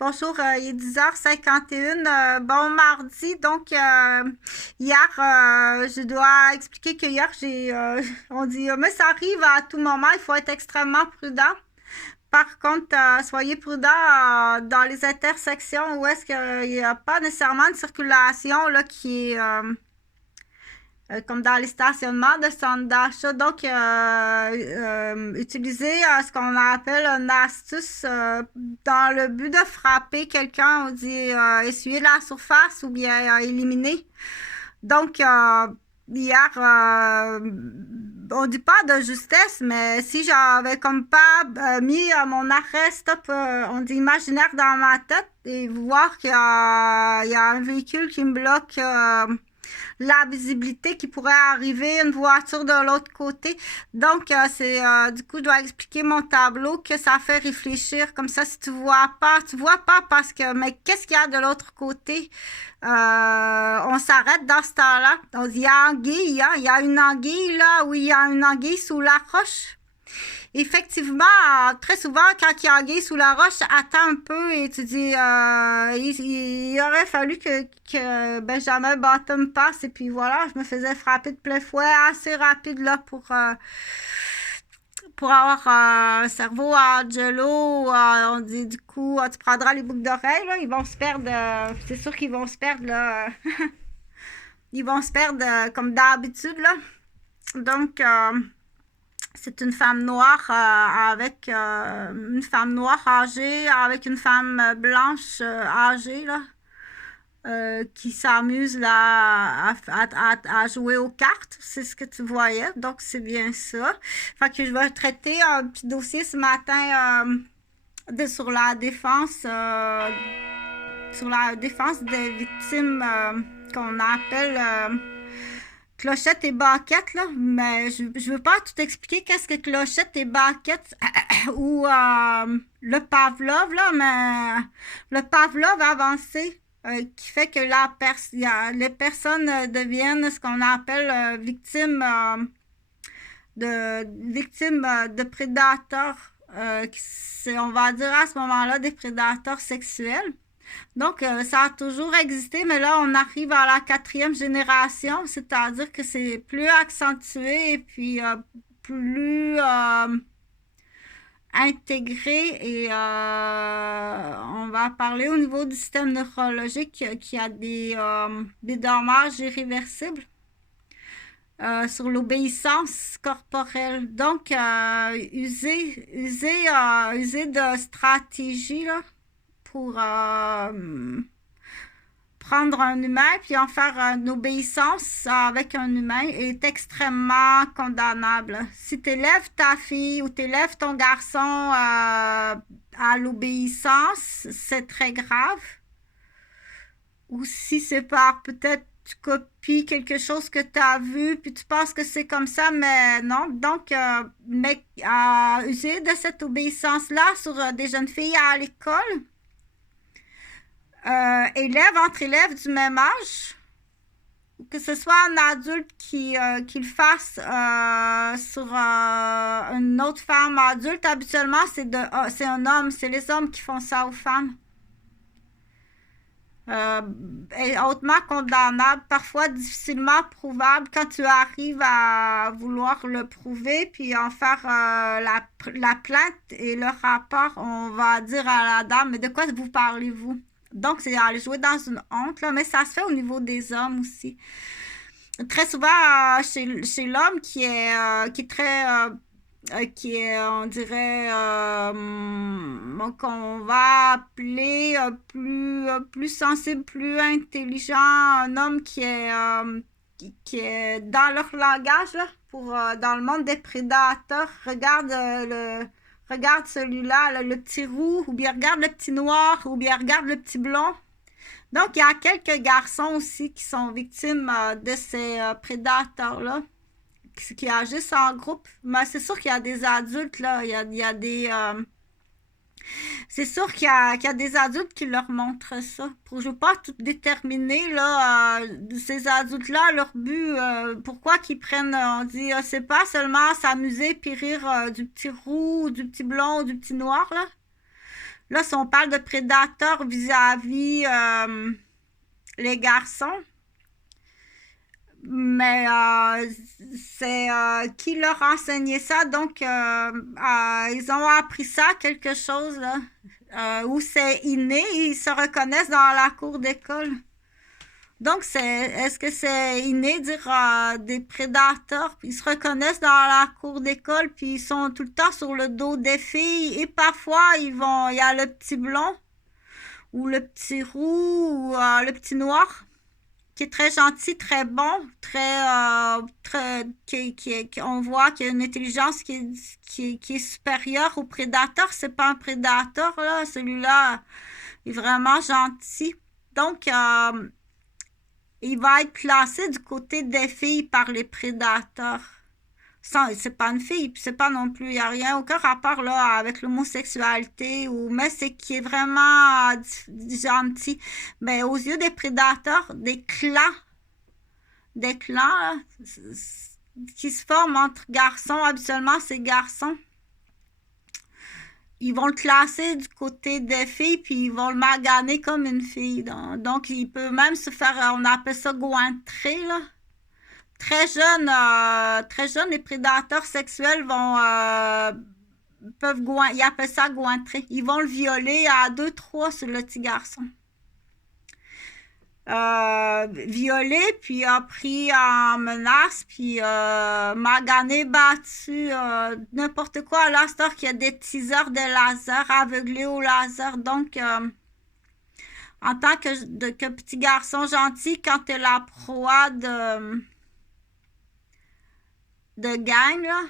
Bonjour, il est 10h51. Bon mardi. Donc, hier, je dois expliquer que hier, on dit, mais ça arrive à tout moment, il faut être extrêmement prudent. Par contre, soyez prudent dans les intersections où est-ce qu'il n'y a pas nécessairement de circulation là, qui est comme dans les stationnements de centres d'achat. Donc, utiliser ce qu'on appelle une astuce dans le but de frapper quelqu'un. On dit essuyer la surface ou bien éliminer. Donc, hier, on dit pas de justesse, mais si j'avais comme pas mis mon arrêt stop, on dit imaginaire dans ma tête et voir qu'il y a un véhicule qui me bloque la visibilité qui pourrait arriver, une voiture de l'autre côté. Donc, du coup, je dois expliquer mon tableau que ça fait réfléchir. Comme ça, si tu vois pas parce que, mais qu'est-ce qu'il y a de l'autre côté? On s'arrête dans ce temps-là. On dit, il y a anguille, hein? Il y a une anguille là, où il y a une anguille sous la roche. Effectivement, très souvent, quand il y a anguille sous la roche, attends un peu et tu dis, il aurait fallu que Benjamin Bottom passe. Et puis voilà, je me faisais frapper de plein fouet assez rapide là pour avoir un cerveau à gelo. On dit du coup, tu prendras les boucles d'oreilles, là, ils vont se perdre. C'est sûr qu'ils vont se perdre là. Ils vont se perdre comme d'habitude là. Donc, c'est une femme noire avec une femme noire âgée avec une femme blanche âgée là, qui s'amuse là à jouer aux cartes. C'est ce que tu voyais, donc c'est bien ça. Fait que je vais traiter un petit dossier ce matin sur la défense des victimes qu'on appelle clochette et baquette, là, mais je veux pas tout expliquer qu'est-ce que clochette et baquette ou le Pavlov, là, mais le Pavlov avancé qui fait que les personnes deviennent ce qu'on appelle victimes de prédateurs, on va dire à ce moment-là des prédateurs sexuels. Donc, ça a toujours existé, mais là, on arrive à la 4e génération, c'est-à-dire que c'est plus accentué et puis plus intégré. Et on va parler au niveau du système neurologique qui a des dommages irréversibles sur l'obéissance corporelle. Donc, user de stratégies là, pour prendre un humain puis en faire une obéissance avec un humain est extrêmement condamnable. Si tu élèves ta fille ou tu élèves ton garçon à l'obéissance, c'est très grave. Ou si c'est par peut-être tu copies quelque chose que tu as vu puis tu penses que c'est comme ça, mais non. Donc, mais user de cette obéissance-là sur des jeunes filles à l'école, élèves entre élèves du même âge, que ce soit un adulte qui le fasse sur une autre femme adulte, habituellement c'est un homme, c'est les hommes qui font ça aux femmes. Est hautement condamnable, parfois difficilement prouvable quand tu arrives à vouloir le prouver, puis en faire la plainte et le rapport, on va dire à la dame, mais de quoi vous parlez-vous? Donc, c'est aller jouer dans une honte, là, mais ça se fait au niveau des hommes aussi. Très souvent, chez l'homme qui est très qui est, on dirait, qu'on va appeler plus sensible, plus intelligent, un homme qui est dans leur langage, là, dans le monde des prédateurs. Regarde celui-là, là, le petit roux, ou bien regarde le petit noir, ou bien regarde le petit blond. Donc, il y a quelques garçons aussi qui sont victimes de ces prédateurs-là, qui agissent en groupe. Mais c'est sûr qu'il y a des adultes, là. Il y a des. C'est sûr qu'il y a des adultes qui leur montrent ça. Je ne veux pas tout déterminer, là, ces adultes-là, leur but, pourquoi qu'ils prennent, on dit, c'est pas seulement s'amuser puis rire du petit roux, du petit blond, du petit noir, là. Là, si on parle de prédateurs vis-à-vis les garçons, mais c'est qui leur a enseigné ça, donc ils ont appris ça, quelque chose, là, où c'est inné, ils se reconnaissent dans la cour d'école. Donc, est-ce que c'est inné de dire des prédateurs, puis ils se reconnaissent dans la cour d'école, puis ils sont tout le temps sur le dos des filles, et parfois, il y a le petit blond, ou le petit roux, ou le petit noir, qui est très gentil, très bon, on voit qu'il y a une intelligence qui est supérieure au prédateur. C'est pas un prédateur, là, celui-là est vraiment gentil. Donc, il va être classé du côté des filles par les prédateurs. C'est pas une fille, puis c'est pas non plus, il n'y a rien, aucun rapport là avec l'homosexualité, mais c'est qui est vraiment gentil. Mais aux yeux des prédateurs, des clans là, qui se forment entre garçons, habituellement ces garçons, ils vont le classer du côté des filles, puis ils vont le maganer comme une fille. Donc il peut même se faire, on appelle ça gointrer, là. Très jeunes, les prédateurs sexuels ils appellent ça gointrer. Ils vont le violer à 2-3 sur le petit garçon. Violé, puis a pris en menace, puis magané, battu, n'importe quoi. Là, c'est qu'il y a des teasers de laser, aveuglés au laser. Donc, en tant que petit garçon gentil, quand t'es la proie de gang, là,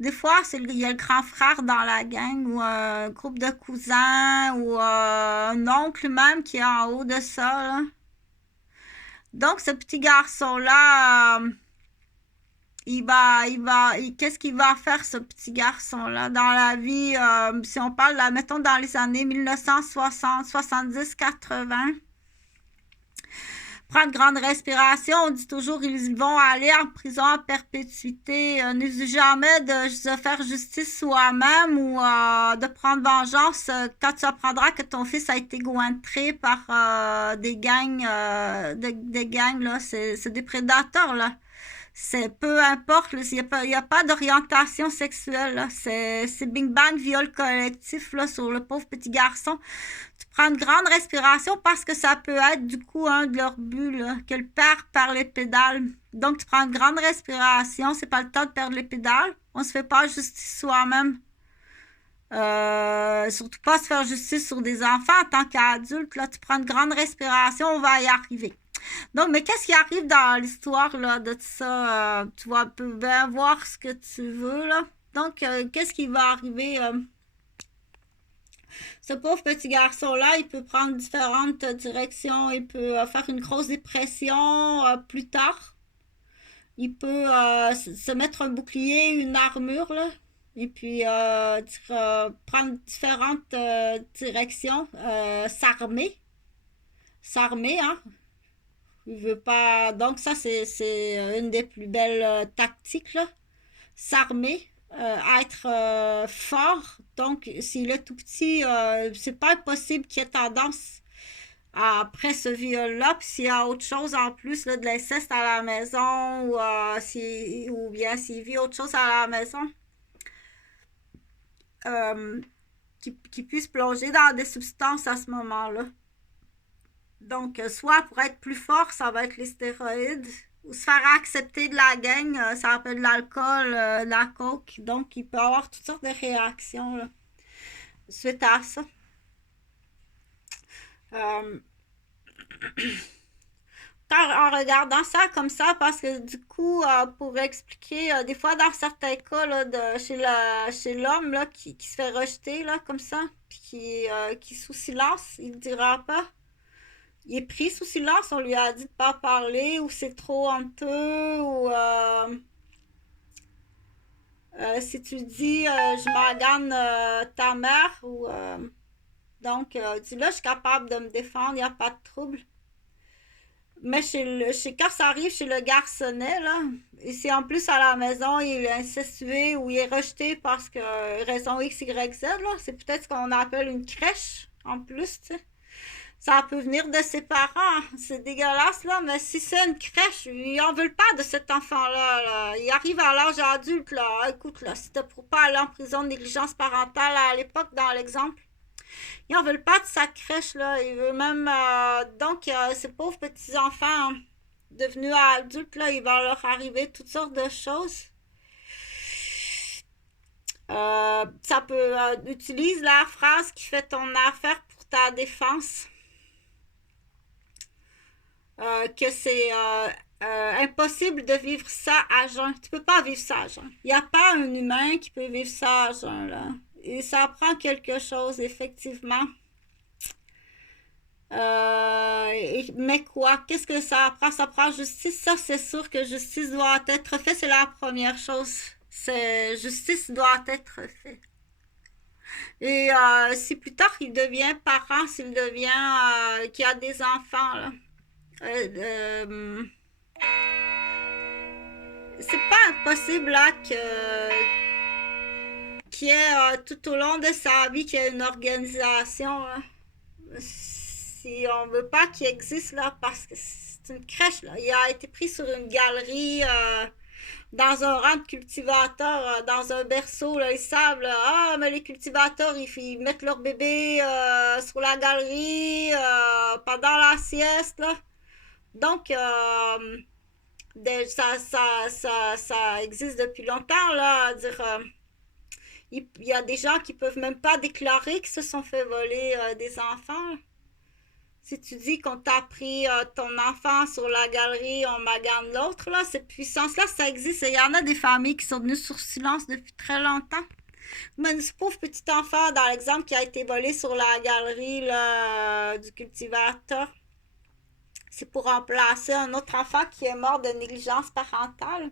des fois, il y a le grand frère dans la gang, ou un groupe de cousins, ou un oncle même qui est en haut de ça, là. Donc, ce petit garçon-là, qu'est-ce qu'il va faire, ce petit garçon-là, dans la vie, si on parle, là, mettons, dans les années 1960, 70, 80, prendre grande respiration, on dit toujours ils vont aller en prison à perpétuité, n'use jamais de se faire justice soi-même, ou de prendre vengeance quand tu apprendras que ton fils a été gointré par des gangs, des gangs, là, c'est des prédateurs, là. C'est peu importe, il n'y a pas d'orientation sexuelle, là. C'est Bing Bang, viol collectif, là, sur le pauvre petit garçon. Tu prends une grande respiration parce que ça peut être du coup un de leurs buts, là, que le père perd les pédales. Donc, tu prends une grande respiration, c'est pas le temps de perdre les pédales. On se fait pas justice soi-même. Surtout pas se faire justice sur des enfants en tant qu'adulte. Là, tu prends une grande respiration, on va y arriver. Donc, mais qu'est-ce qui arrive dans l'histoire là, de tout ça? Tu peux bien voir ce que tu veux, là. Donc, qu'est-ce qui va arriver? Ce pauvre petit garçon-là, il peut prendre différentes directions. Il peut faire une grosse dépression plus tard. Il peut se mettre un bouclier, une armure, là. Et puis prendre différentes directions. S'armer, hein. Il veut pas. Donc, ça, c'est une des plus belles tactiques, là. S'armer, être fort. Donc, s'il est tout petit, c'est pas impossible qu'il ait tendance après ce viol-là. Puis s'il y a autre chose en plus, là, de l'inceste à la maison, ou bien s'il vit autre chose à la maison, euh, qui puisse plonger dans des substances à ce moment-là. Donc, soit pour être plus fort, ça va être les stéroïdes, ou se faire accepter de la gang, ça s'appelle de l'alcool, de la coke. Donc, il peut y avoir toutes sortes de réactions là, suite à ça. Euh, en regardant ça comme ça, parce que du coup, pour expliquer, des fois dans certains cas là, chez l'homme là, qui se fait rejeter là, comme ça, puis qui sous silence, il ne dira pas. Il est pris sous silence, on lui a dit de pas parler, ou c'est trop honteux, ou si tu dis je magane ta mère, ou donc dis là, je suis capable de me défendre, il n'y a pas de trouble. Mais quand ça arrive chez le garçonnet, là, et si en plus à la maison il est incestué ou il est rejeté parce que raison X, Y, Z, là, c'est peut-être ce qu'on appelle une crèche en plus, tu sais. Ça peut venir de ses parents, c'est dégueulasse, là, mais si c'est une crèche, ils en veulent pas de cet enfant-là, là. Il arrive à l'âge adulte, là. Écoute, là, c'était pour pas aller en prison de négligence parentale à l'époque, dans l'exemple. Ils en veulent pas de sa crèche, là. Ils veulent même... donc, ces pauvres petits-enfants devenus adultes, là, il va leur arriver toutes sortes de choses. Ça peut... utilise la phrase qui fait ton affaire pour ta défense. Que c'est impossible de vivre ça à jeun. Tu peux pas vivre ça à jeun. Il n'y a pas un humain qui peut vivre ça à jeun, là. Et ça prend quelque chose, effectivement. Mais quoi? Qu'est-ce que ça prend? Ça prend justice. Ça, c'est sûr que justice doit être faite. C'est la première chose. C'est justice doit être faite. Et si plus tard il devient parent, s'il devient qu'il a des enfants, là, c'est pas impossible là qu'il y ait tout au long de sa vie qu'il y ait une organisation là. Si on veut pas qu'il existe là parce que c'est une crèche là, il a été pris sur une galerie dans un rang de cultivateurs, dans un berceau là, ils savent là, ah mais les cultivateurs ils mettent leur bébé sur la galerie pendant la sieste là. Donc, ça existe depuis longtemps, là. Dire, il y a des gens qui peuvent même pas déclarer qu'ils se sont fait voler des enfants. Si tu dis qu'on t'a pris ton enfant sur la galerie, on magane l'autre, là, cette puissance-là, ça existe. Il y en a des familles qui sont venues sur silence depuis très longtemps. Mais ce pauvre petit enfant, dans l'exemple, qui a été volé sur la galerie là, du cultivateur, c'est pour remplacer un autre enfant qui est mort de négligence parentale.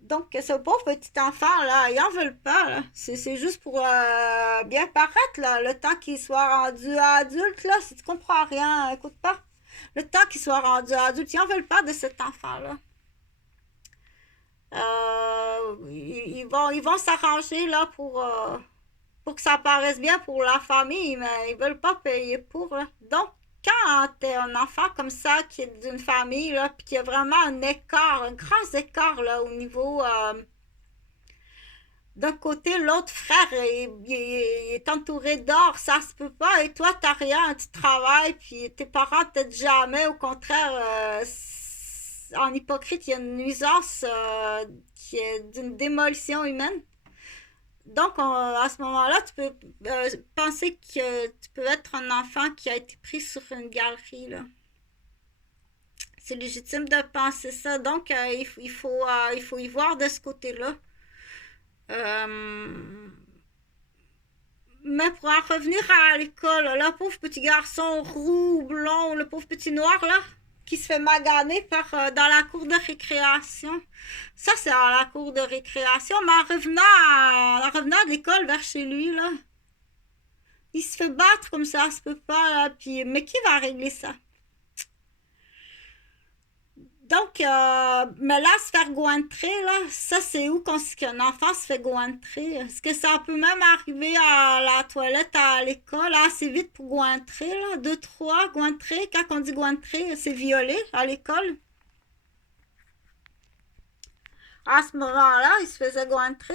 Donc, ce pauvre petit enfant, là, ils en veulent pas, là. C'est juste pour bien paraître, là. Le temps qu'il soit rendu adulte, là, si tu comprends rien, écoute pas. Le temps qu'il soit rendu adulte, ils en veulent pas de cet enfant-là. Ils vont s'arranger, là, pour que ça paraisse bien pour la famille, mais ils veulent pas payer pour, là. Donc, quand t'es un enfant comme ça qui est d'une famille là puis qu'il y a vraiment un écart, un grand écart là au niveau d'un côté l'autre frère il est entouré d'or, ça se peut pas et toi t'as rien, tu travailles puis tes parents t'aident jamais, au contraire en hypocrite il y a une nuisance qui est d'une démolition humaine. Donc, à ce moment-là, tu peux penser que tu peux être un enfant qui a été pris sur une galerie, là. C'est légitime de penser ça. Donc, il faut y voir de ce côté-là. Euh, mais pour en revenir à l'école, le pauvre petit garçon roux, blond, le pauvre petit noir, là, qui se fait maganer dans la cour de récréation. Ça, c'est dans la cour de récréation, mais en revenant de l'école vers chez lui, là, il se fait battre comme ça se peut pas, là, puis, mais qui va régler ça? Donc, mais là, se faire gointrer, là, ça, c'est où qu'un enfant se fait gointrer? Est-ce que ça peut même arriver à la toilette à l'école assez vite pour gointrer, là? 2, 3, gointrer. Quand on dit gointrer, c'est violer à l'école. À ce moment-là, il se faisait gointrer.